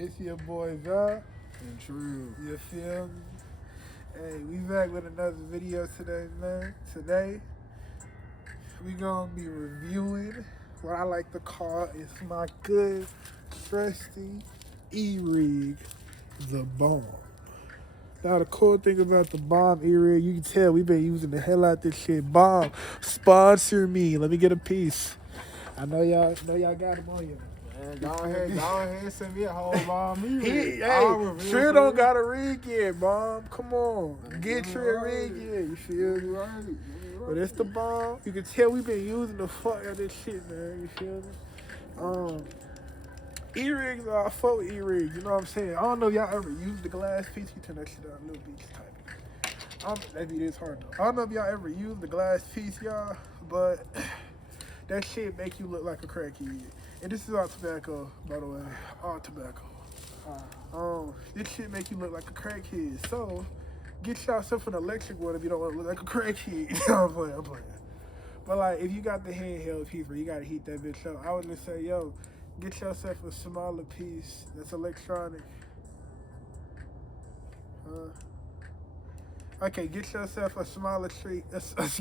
It's your boy Val. And true. You feel me? Hey, we back with another video today, man. Today, we gonna be reviewing what I like to call is my good, trusty E-Rig, the Bomb. Now, the cool thing about the Bomb E-Rig, you can tell we've been using the hell out this shit. Bomb, sponsor me. Let me get a piece. I know y'all got them on you. Man, go ahead and send me a whole bomb. Hey, Trey don't got a rig yet, Bomb. Come on. Get Trey a rig yet. You feel me? But it's the Bomb. You can tell we've been using the fuck out of this shit, man. You feel me? E-rigs are full E-rigs. You know what I'm saying? I don't know if y'all ever used the glass piece. You turn that shit out a little bit tighter. That beat is hard though. I don't know if y'all ever used the glass piece, y'all, but that shit make you look like a crackhead. And this is all tobacco, by the way. All tobacco. This shit make you look like a crackhead. So, get yourself an electric one if you don't want to look like a crackhead. I'm playing. But like, if you got the handheld piece where you gotta heat that bitch up, I would just say, yo, get yourself a smaller piece that's electronic. Okay, get yourself a smaller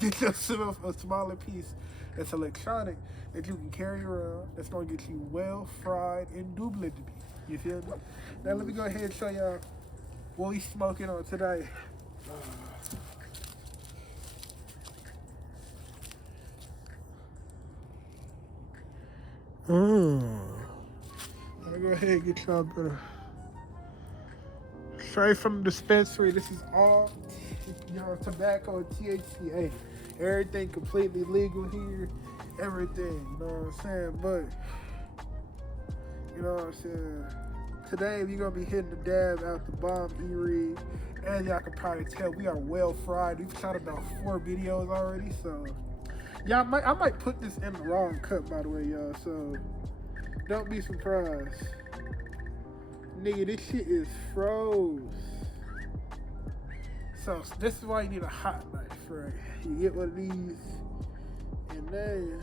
get yourself a smaller piece that's electronic that you can carry around. That's gonna get you well fried indubitably. You feel me? Now let me go ahead and show y'all what we smoking on today. I'll go ahead and get y'all better. Straight from the dispensary. This is all tobacco and THCA. Everything completely legal here. Everything, you know what I'm saying? But, you know what I'm saying? Today, we're going to be hitting the dab out the Bomb E-Rig. As y'all can probably tell, we are well fried. We've shot about 4 videos already, so I might put this in the wrong cup, by the way, y'all, so don't be surprised. Nigga, this shit is froze. So this is why you need a hot knife, right? You get one of these, and then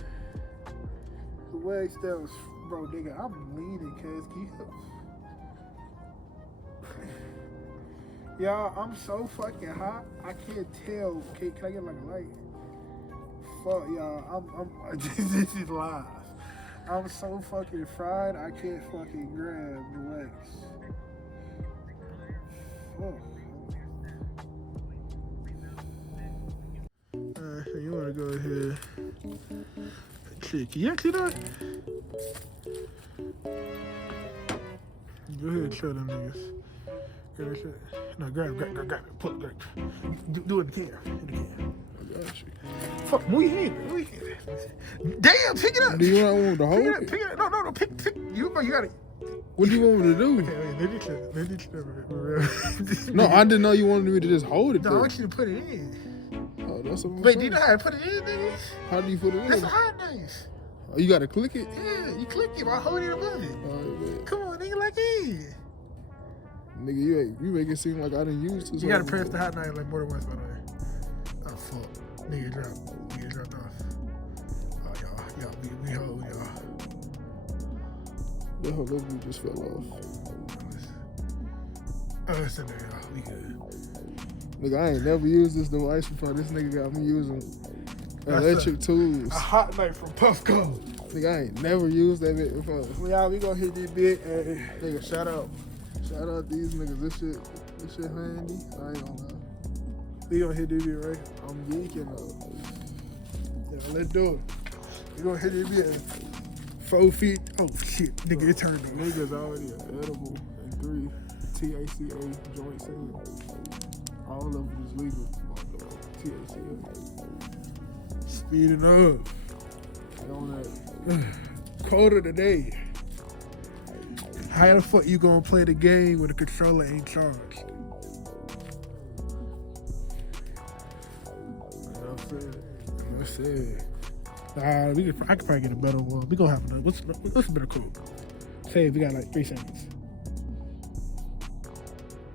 the way it down, bro, nigga, I'm leaning, cuz. Can you help? Y'all, I'm so fucking hot, I can't tell. Can I get like a light? Fuck, y'all, I'm this is live. I'm so fucking fried, I can't fucking grab the wax. Fuck. So you wanna go ahead and check. Can you actually do it? Go ahead and show them niggas. Grab that shit. No, grab it. Pull it, do it in the camera. I got you. Fuck, move your hand. Damn, pick it up. Do you want to hold it? Pick it up. No, pick. You got it. What do you want me to do? Okay, No, I didn't know you wanted me to just hold it. No, I want you to put it in. Oh, that's what I'm Wait, saying. do you know how to put it in, nigga? How do you put it in? That's a hot knife. Oh, you gotta click it? Yeah, you click it while holding it above it. Right, Come on, nigga, like it. nigga, you make it seem like I didn't use this. You gotta press the hot knife like more than once, by the way. Oh, fuck. Nigga dropped off. Oh, y'all, we hold, y'all. The whole level just fell off. Oh, it's in there, y'all. We good. Nigga, I ain't never used this device before. This nigga got me using electric tools. A hot knife from Puffco. Nigga, I ain't never used that bit before. Well, y'all, we gonna hit this bit and nigga, shout out. Shout out these niggas. This shit handy. I ain't gonna lie. We gonna hit this bit, right? I'm geeking up. Yeah, let's do it. We gonna hit this bit 4 feet. Oh shit, nigga, it turned on. Niggas already edible and 3 THCA joints in it. All of it is legal. THCA. Speed it up. And on that. Quote of the day. How the fuck you gonna play the game when the controller ain't charged? That's it. I could probably get a better one. We gonna have another. What's a better quote? Say we got like 3 seconds.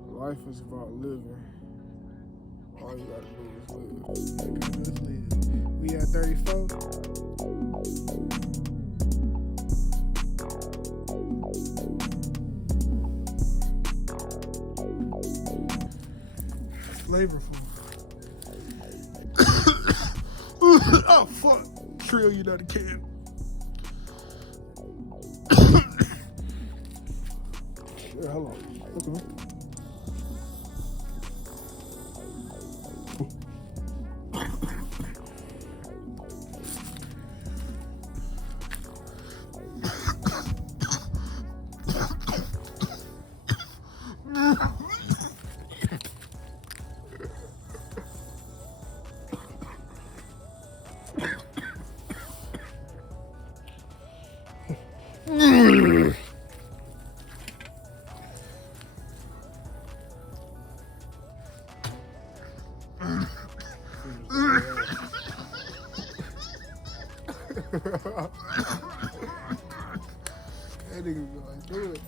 Life is about living. All you gotta do is live. We at 34. flavorful. Oh fuck! Trill, you know the can. Sure, hold on. Okay. That nigga be like, do it.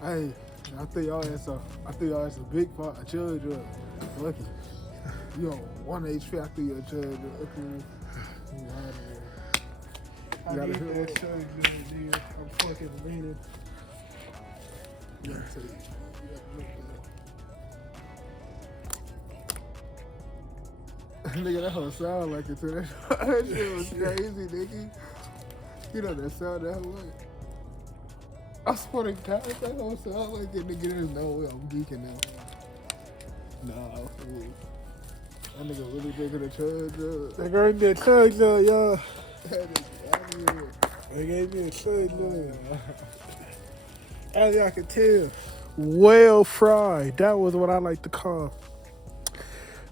Hey, I think y'all ass a big part of judge. Lucky. You on 1 HP, I think you're a judge. I need that judge in the deal. I'm fucking leaning. You gotta take it. You gotta look at it. Nigga, that whole sound like it too. That shit was crazy, nigga. You know that sound that way. I swear to God, that don't sound like it, nigga. There's no way I'm geeking now. Nah, fool. That nigga really big in the chug. They gave me a chug, y'all. They gave me a chug, as y'all can tell, well fried. That was what I like to call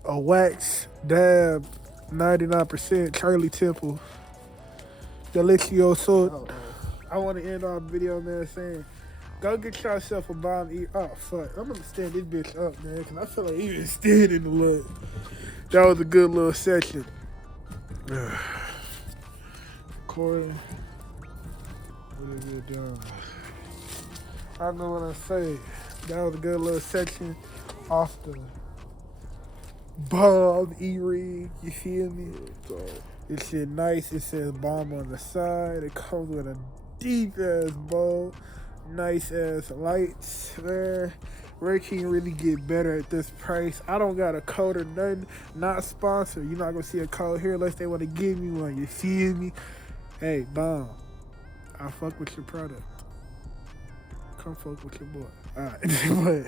a wax dab, 99% Charlie Temple. Delicioso. I want to end our video, man, saying, go get yourself a bomb. Oh, fuck. I'm going to stand this bitch up, man, because I feel like even standing in the look. That was a good little session. Recording. What is it doing? I know what I say. That was a good little section off the bomb E-rig. You feel me? This shit nice. It says bomb on the side. It comes with a deep ass bowl. Nice ass lights, man. Where can you really get better at this price? I don't got a code or nothing. Not sponsored. You're not gonna see a code here unless they want to give me one. You feel me? Hey, bomb. I fuck with your product. Come fuck with your boy. Alright. But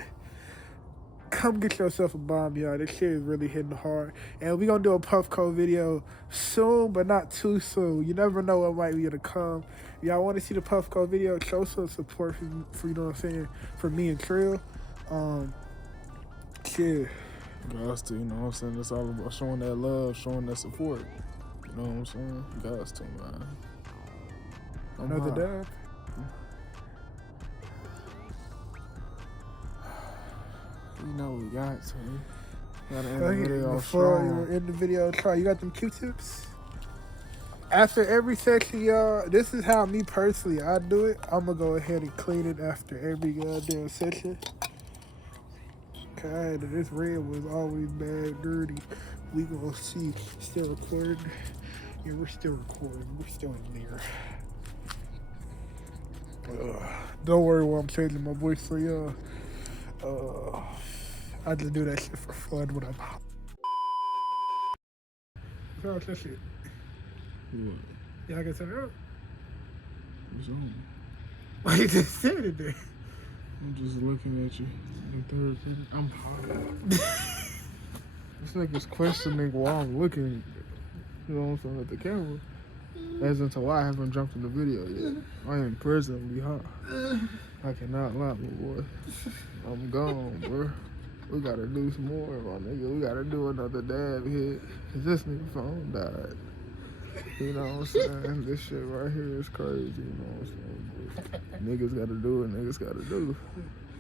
come get yourself a bomb, y'all. This shit is really hitting hard. And we gonna do a Puffco video soon, but not too soon. You never know what might be to come. Y'all want to see the Puffco video? Show some support for you know what I'm saying, for me and Trill. Shit. Guys, to, you know what I'm saying? It's all about showing that love, showing that support. You know what I'm saying? Guys, to, man. Another dab. You know we got to. Gotta end the video before you end the video, try. You got them Q-tips? After every section, y'all, this is how me personally I do it. I'm gonna go ahead and clean it after every goddamn section. God, this red was always bad, dirty. We gonna see. Still recording. Yeah, we're still recording. We're still in there. Don't worry while I'm changing my voice for y'all. I just do that shit for fun when I'm out. What's that shit? What? Y'all can turn it up. What's on? Why you just standing there? I'm just looking at you. I'm hot. This nigga's questioning why I'm looking, you know what I'm saying, at the camera. As into why I haven't jumped in the video yet. I am presently hot. I cannot lie, my boy. I'm gone, bro. We gotta do some more, my nigga. We gotta do another dab hit. Cause this nigga phone died. You know what I'm saying? This shit right here is crazy, you know what I'm saying? Niggas gotta do what niggas gotta do.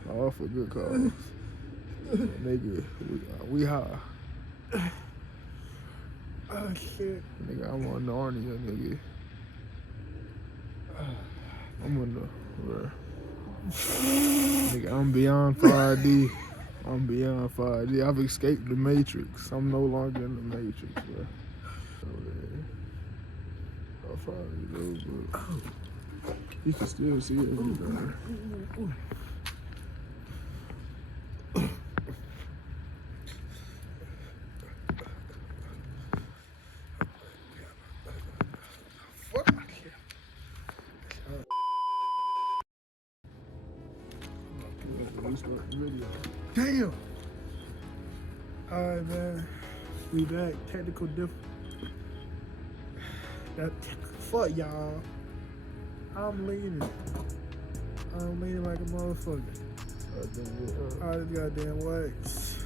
All for good cause. Nigga, we high. Oh shit. Nigga, I'm on Narnia, nigga. I'm on the... Nigga, I'm beyond 5D. I'm beyond 5D. I've escaped the Matrix. I'm no longer in the Matrix, bro. I'll probably do, but you can still see everything. Damn. Alright, man. We back. Technical fuck y'all. I'm leaning like a motherfucker. All this goddamn wax.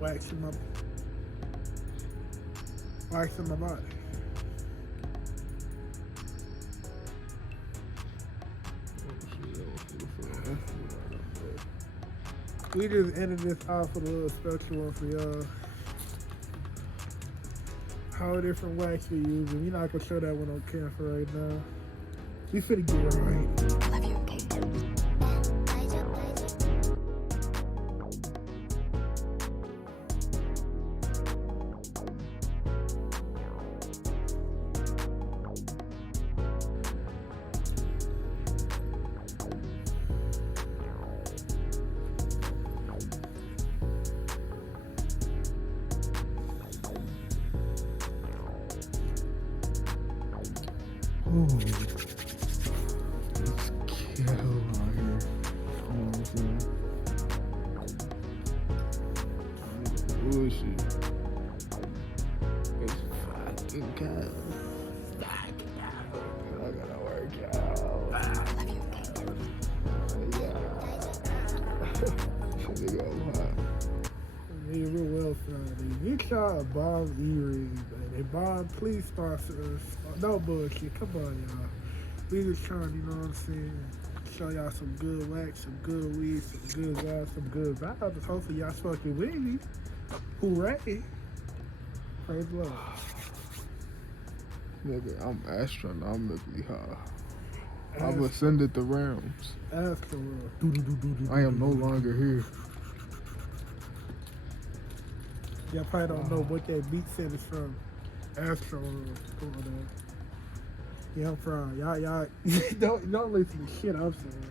Wax in my body. We just ended this off with a little special one for y'all. How different wax we using. We're not gonna show that one on camera right now. We finna get it right. Love you, okay? Oh, it's kill out here. You know what I'm saying? Bullshit. It's fucking cold. I gotta work out. Love you, okay? Yeah. Nigga, I'm hot. Yeah, real well Friday. You try to bomb E-Rig, man. They bomb, please sponsor us. No bullshit. Come on, y'all. We just trying, you know what I'm saying? Show y'all some good wax, some good weed, some good vibes, some good vibes. Hopefully y'all smoking with me. Hooray. Praise the Lord. Nigga, I'm astronomically high. I've ascended the realms. Ask for real. I am no longer here. Y'all probably don't know what that beat set is from. Astro. Come on, man. Yeah, I'm from. Y'all don't listen to shit I'm saying.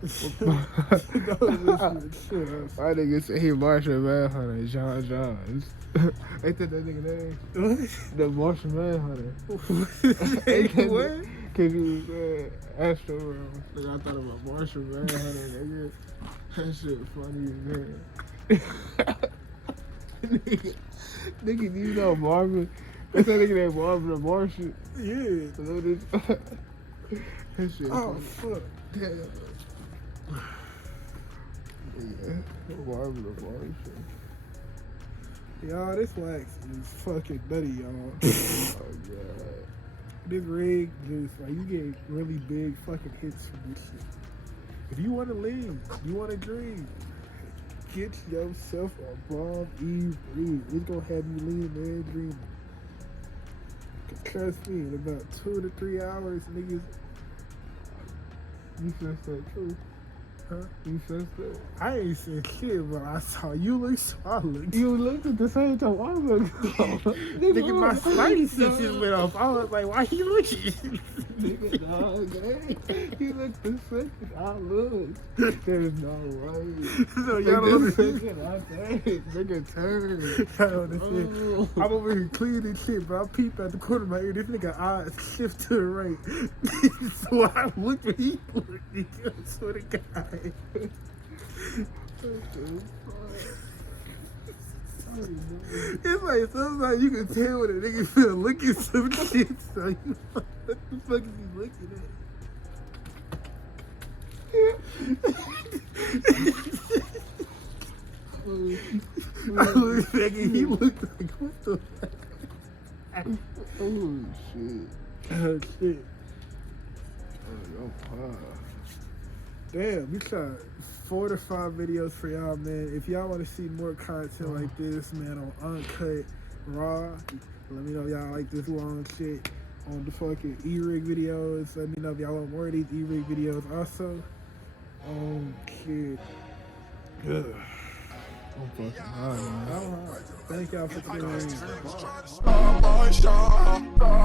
Don't listen to shit I'm saying. My nigga say he Martian Manhunter, John Johns. Ain't that nigga name? What? The Martian Manhunter. What? Cause he was saying Astro Realm. Nigga, I thought about Martian Manhunter, nigga. That shit funny as hell. Nigga, you know Marvin? That's that nigga named Marvin the Martian. Yeah. That shit Oh, funny. fuck. Damn. Yeah, Marvin the Martian. Y'all, this wax is fucking nutty, y'all. Oh, God. This rig juice, like, you get really big fucking hits from this shit. If you want to lean, you want to dream, get yourself a bomb E-Rig. It's gonna have you leaning and dreaming. Cause trust me, in about 2 to 3 hours, niggas. You sense that too? Huh? You sense that? I ain't said shit, but I saw you look solid. You looked at the same time I looked. Nigga, my spidey senses went off. I was like, why he looking? Nigga, dog, hey. You look the second I looked. There's no way. So y'all Like, don't this understand. second I think, nigga turn. I don't understand. I'm over here cleaning shit, but I peep at the corner of my ear. This nigga eyes shift to the right. So I look where he looked. Nigga, I swear to God. It's like sometimes you can tell when a nigga feel looking some shit. So you what the fuck is he looking at? I look back and he looked like what the fuck? Oh shit. Oh shit. Oh, wow. Damn, we shot 4 to 5 videos for y'all, man. If y'all want to see more content like this, man, on Uncut, Raw, let me know if y'all like this long shit on the fucking E-Rig videos. Let me know if y'all want more of these E-Rig videos. Also, shit. Ugh. I'm fucking high, man. Thank y'all for tuning in.